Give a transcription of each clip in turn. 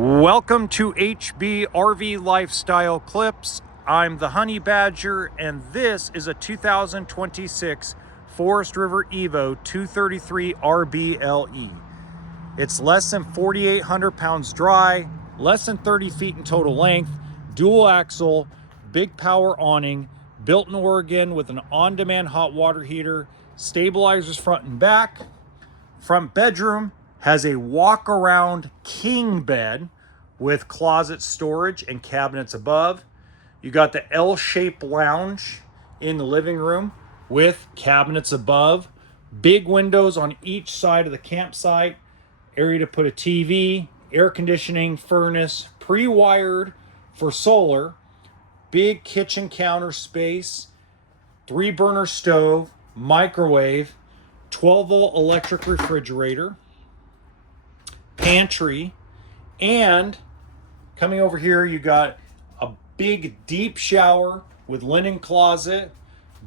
Welcome to HB RV Lifestyle Clips. I'm the Honey Badger, and this is a 2026 Forest River EVO 233 RBLE. It's less than 4,800 pounds dry, less than 30 feet in total length, dual axle, big power awning, built in Oregon with an on-demand hot water heater, stabilizers front and back. Front bedroom has a walk-around king bed with closet storage and cabinets above. You got the L-shaped lounge in the living room with cabinets above. Big windows on each side of the campsite. Area to put a TV, air conditioning, furnace, pre-wired for solar. Big kitchen counter space. 3-burner stove, microwave, 12-volt electric refrigerator, pantry, and coming over here, you got a big deep shower with linen closet,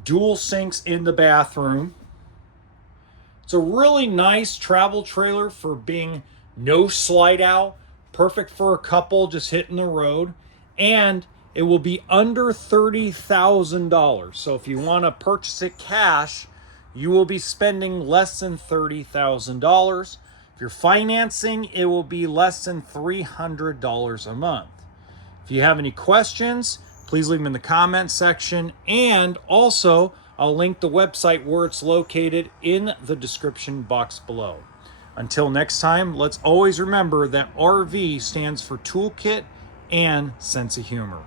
dual sinks in the bathroom. It's a really nice travel trailer for being no slide out, perfect for a couple just hitting the road, and it will be under $30,000. So if you want to purchase it cash, you will be spending less than $30,000. If you're financing, it will be less than $300 a month. If you have any questions, please leave them in the comments section. And also, I'll link the website where it's located in the description box below. Until next time, let's always remember that RV stands for toolkit and sense of humor.